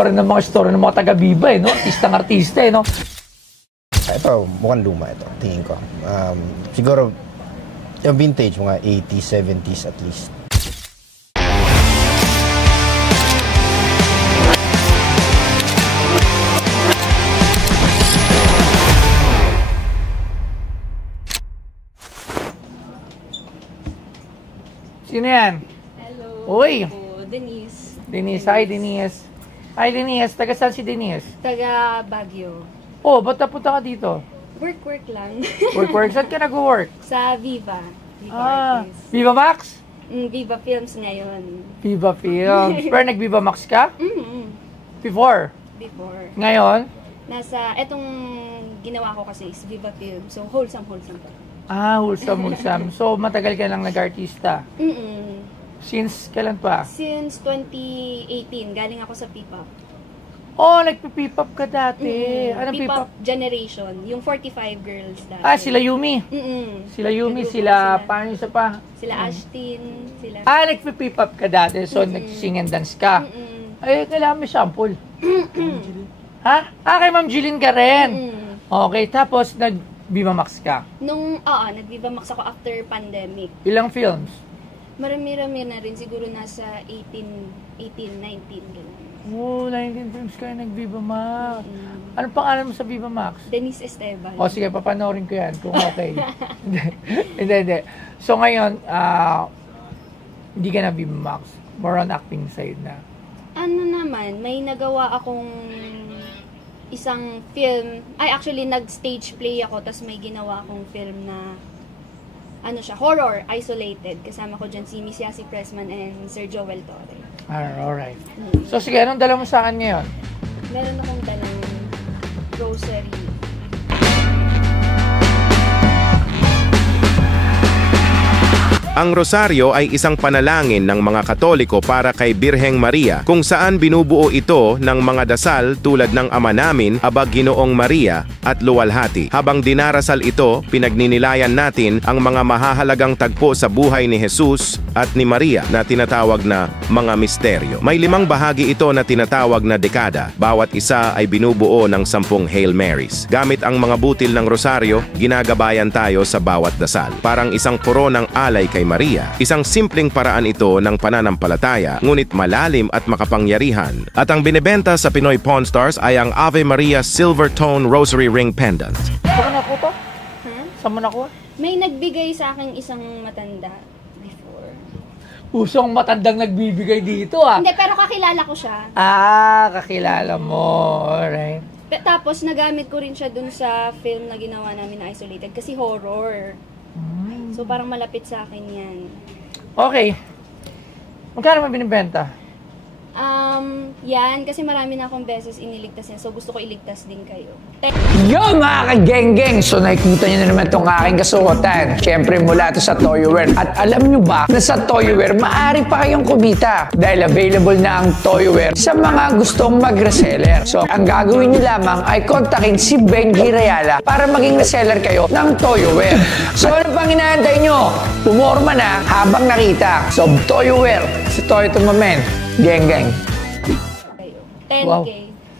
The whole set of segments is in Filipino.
Iba rin ng mga story ng mga taga-Viva eh, no? Artista eh, no? Ito, mukhang luma ito, tingin ko. Siguro, yung vintage, mga 80s, 70s at least. Sino yan? Hello. Uy! Denise. Denise. Hi, Denise. Hi, Denise. Taga saan si Denise? Taga Baguio. Oh, ba't napunta ka dito? Work lang. Work. Saan ka nag-work? Sa Viva. Viva Artist. Viva Max? Viva Films ngayon. Viva Films. Pero nag-Viva Max ka? Before? Ngayon? Etong ginawa ko kasi is Viva Films. So, wholesome pa. Wholesome. So, matagal ka lang nag-artista? Since kailan pa? Since 2018. Galing ako sa P-pop. Oh, nagpi-P-pop ka dati. Anong P-pop generation. Yung 45 girls dati. Sila Yumi. Sila paano isa pa? Sila Ashtin. Sila... nagpi-P-pop ka dati. So, nag-sing and dance ka. Ay, kailangan may sample. Ha? Kay Ma'am Jillian ka rin. Okay, tapos nag-Viva Max ka? Nag-Viva Max ako after pandemic. Ilang films? Marami-rami na rin. Siguro nasa 18, 19, gano'n. 19 films kayo nag-Viva Max. Anong pangalan mo sa Viva Max? Denise Esteban. Sige, papanoorin ko yan kung okay. Hindi. So ngayon, hindi ka na Viva Max. More on acting side na. Ano naman, may nagawa akong isang film. Actually, nag-stage play ako, tapos may ginawa akong film na horror, isolated. Kasama ko dyan si Miss Yasi Pressman and Sir Joel Torre. Alright. So sige, anong dala mo sa akin ngayon? Meron akong dalang grocery. Ang rosaryo ay isang panalangin ng mga Katoliko para kay Birheng Maria, kung saan binubuo ito ng mga dasal tulad ng Ama Namin, Aba Ginoong Maria at Luwalhati. Habang dinarasal ito, pinagninilayan natin ang mga mahahalagang tagpo sa buhay ni Jesus at ni Maria na tinatawag na mga misteryo. May 5 bahagi ito na tinatawag na dekada. Bawat isa ay binubuo ng 10 Hail Marys. Gamit ang mga butil ng rosaryo, ginagabayan tayo sa bawat dasal. Parang isang koronang alay kay Maria. Isang simpleng paraan ito ng pananampalataya, ngunit malalim at makapangyarihan. At ang binebenta sa Pinoy Pawn Stars ay ang Ave Maria Silver Tone Rosary Ring Pendant. Saan mo nakuha to? Saan mo nakuha? May nagbigay sa akin isang matanda before. Usong matandang nagbibigay dito Hindi, pero kakilala ko siya. Kakilala mo. Alright. Tapos nagamit ko rin siya dun sa film na ginawa namin na Isolated kasi horror. So parang malapit sa akin yan. Okay. Magkano mo binibenta? Yan, kasi marami na akong beses iniligtas yan. So gusto ko iligtas din kayo. Yo mga ka-geng-geng! So nakikita nyo na naman itong aking kasuotan. Siyempre mula ito sa Toyoware. At alam nyo ba na sa Toyoware, maaari pa kayong kumita. Dahil available na ang Toyoware sa mga gustong mag-reseller. So ang gagawin nyo lamang ay kontakin si Benji Rayala para maging reseller kayo ng Toyoware. So ano pang inaantay nyo? Pumorma na habang nakita. So Toyoware, si Toyo Tumamen. Geng-geng. 10K. Wow.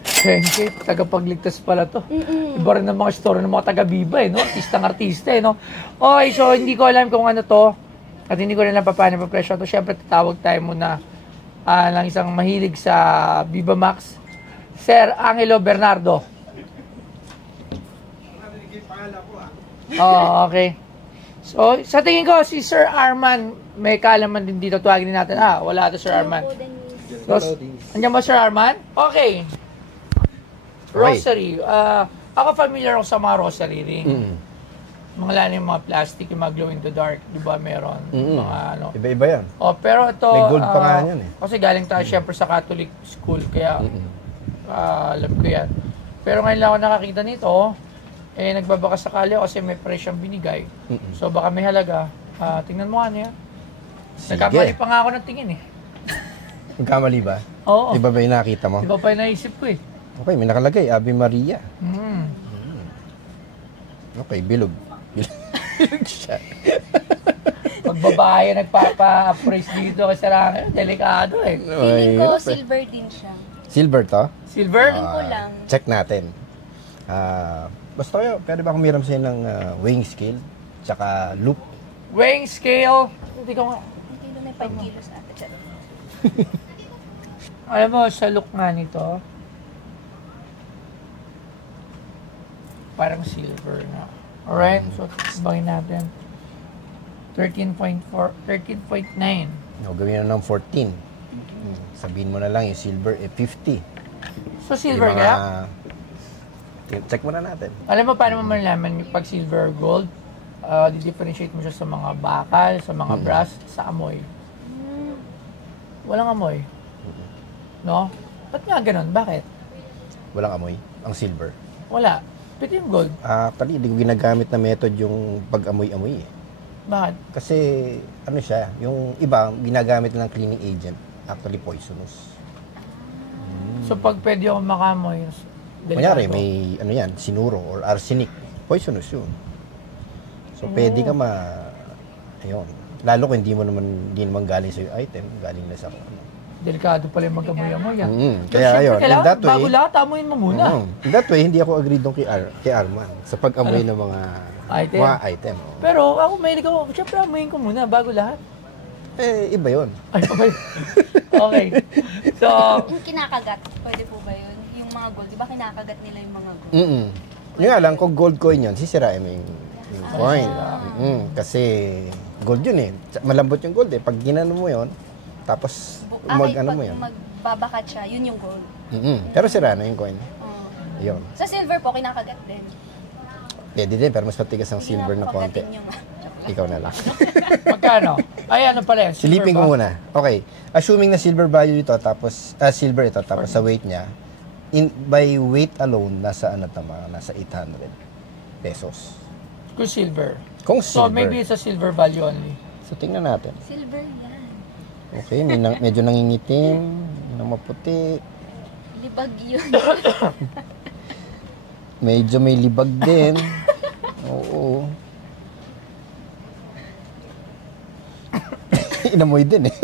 10K, tagapagligtas pala to. Iba rin ng mga story ng mga taga-Viva eh, no? Artista eh, no? Okay, so hindi ko alam kung ano to. At hindi ko rin alam paano pa-presyo to. Siyempre, tatawag tayo muna ng isang mahilig sa Viva Max. Sir Angelo Bernardo. Okay. So, sa tingin ko, si Sir Arman, may kaalaman din dito. Tuwagin din natin. Wala to Sir Arman. So, andyan ba Sir Arman? Okay. Rosary. Ako familiar ako sa mga rosary ring. Mga lalo yung mga plastic, yung mga glow in the dark. Di ba meron? Mga ano. Iba-iba yan. Pero ito, may gold pa nga yan eh. Kasi galing tayo syempre sa Catholic school. Kaya alam ko yan. Pero ngayon lang ako nakakita nito. Nagbabaka sakali ako kasi may presyong binigay. So baka may halaga. Tingnan mo ano yan. Nagkamali pa nga ako ng tingin eh. Nagkamali ba? Oo. Iba ba yung nakita mo? Iba pa yung naisip ko eh. Okay, may nakalagay. Ave Maria. Okay, bilog. Bilog siya. Pag babae nagpapa-praise dito kasi delikado eh. Feeling ko silver din siya. Silver to? Silver? Feeling ko lang. Check natin. Basta kayo, pwede ba akong miram sa'yo ng weighing scale? Tsaka loop? Weighing scale. Hindi ko nga. Ang kilo na 5 kilos natin siya. Alam mo, sa look nga nito, parang silver na. Alright, so sabagin natin. 13.4, 13.9. No, gawin na ng 14. Sabihin mo na lang yung silver, 50. So silver Yung kaya? Check muna natin. Alam mo paano mo malalaman yung pag silver or gold? Di-differentiate mo siya sa mga bakal, sa mga brass, sa amoy. Walang amoy. No? Ba't nga ganun? Bakit? Walang amoy, ang silver. Wala. Pwede yung gold. Actually, hindi ko ginagamit na method yung pag-amoy-amoy eh. Bakit? Kasi, ano siya, yung iba, ginagamit ng cleaning agent, actually poisonous. So pag pwede ako makamoy, Kunyari, may ano yan, sinuro or arsenic, poisonous yun. So, pwede ka ayun. Lalo kung hindi naman galing sa item, galing na sa Delikado pala yung mag-amoy-amoy yan. Kaya ayun, in that way, bago lahat, amoyin mo muna. in that way, hindi ako agreed doon kay Arman sa pag-amoy ng mga item. Pero ako mahilig ako, syempre amoyin ko muna bago lahat. Eh, iba yun. Ay, okay. So, Yung kinakagat, pwede po ba yun? Yung mga gold, di ba kinakagat nila yung mga gold? Yung nga lang, kung gold coin yun, sisirain mo yung coin. Kasi gold yun eh. Malambot yung gold eh. Pag ginano mo yun, tapos Pag mo yun. magbabakat siya, yun yung gold. Pero sira na yung coin. Yun. Sa silver po, kinakagat din. Pwede din, pero mas matigas ang Hindi silver na konti. papagatin yung Ikaw na lang. magkano? Ay, ano pala yan? Silver Silipin ba? ko muna. Okay. Assuming na silver value ito, tapos, silver ito, tapos sa weight niya, by weight alone, nasa nasa 800 pesos. Kung silver. Kung So, silver. maybe it's a silver value only. So, tingnan natin. silver yan. Okay, medyo nangingitim, maputi. Libag yun. Medyo may libag din. Oo. Inamoy din eh.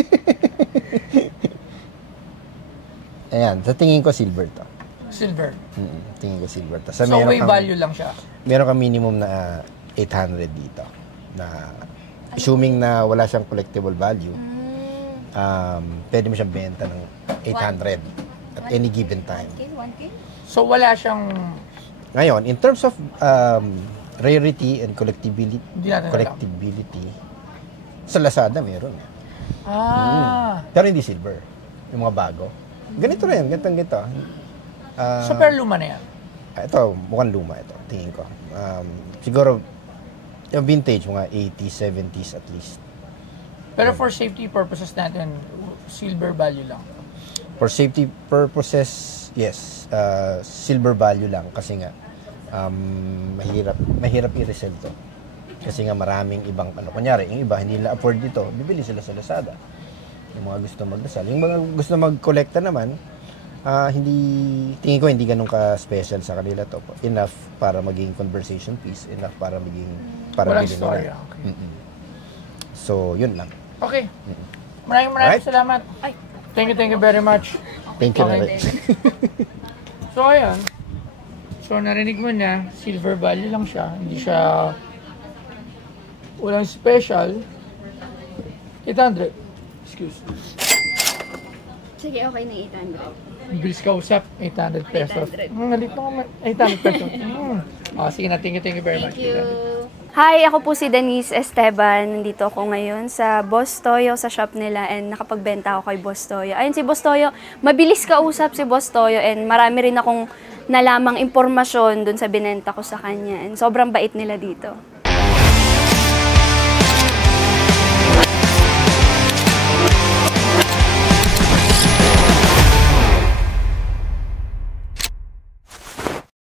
Ayan, sa tingin ko silver to. Silver. Tingin ko silver to. So, way value lang siya. Meron kang minimum na 800 dito. Na assuming na wala siyang collectible value, pwede mo siyang benta ng 800 at any given time. 1K? So, wala siyang... Ngayon, in terms of rarity and collectibility, Hindi natin alam. sa Lazada meron. Pero hindi silver. Yung mga bago. Ganito rin, ganito. Super luma na yan. Ito, mukhang luma ito, tingin ko. Siguro, yung vintage, mga 80s, 70s at least. Pero for safety purposes natin, silver value lang. For safety purposes, yes, silver value lang kasi nga mahirap i-resell to. Kasi nga maraming ibang kunyari, yung iba hindi nila afford dito, bibili sila sa Lazada. Yung mga gusto magdasal. Yung mga gusto mag-collecta naman, tingin ko hindi ganun ka-special sa kanila to. Enough para maging conversation piece, enough para Walang bilhin story. nila. Okay. So, yun lang. Okay. Maraming Alright. salamat. Ay, thank you very much. Thank you, Okay. Nare. So, ayan. So, narinig mo na, silver value lang siya. Hindi siya walang special. 800. Excuse me. Sige, okay na 800. Bilis ka usap, 800 pesos. 800. Nalito ko 800 pesos. Sige na, thank you very much. Thank you. Hi, ako po si Denise Esteban. Nandito ako ngayon sa Boss Toyo sa shop nila and nakapagbenta ako kay Boss Toyo. Ayun si Boss Toyo, mabilis kausap si Boss Toyo and marami rin akong nalamang impormasyon dun sa binenta ko sa kanya. And sobrang bait nila dito.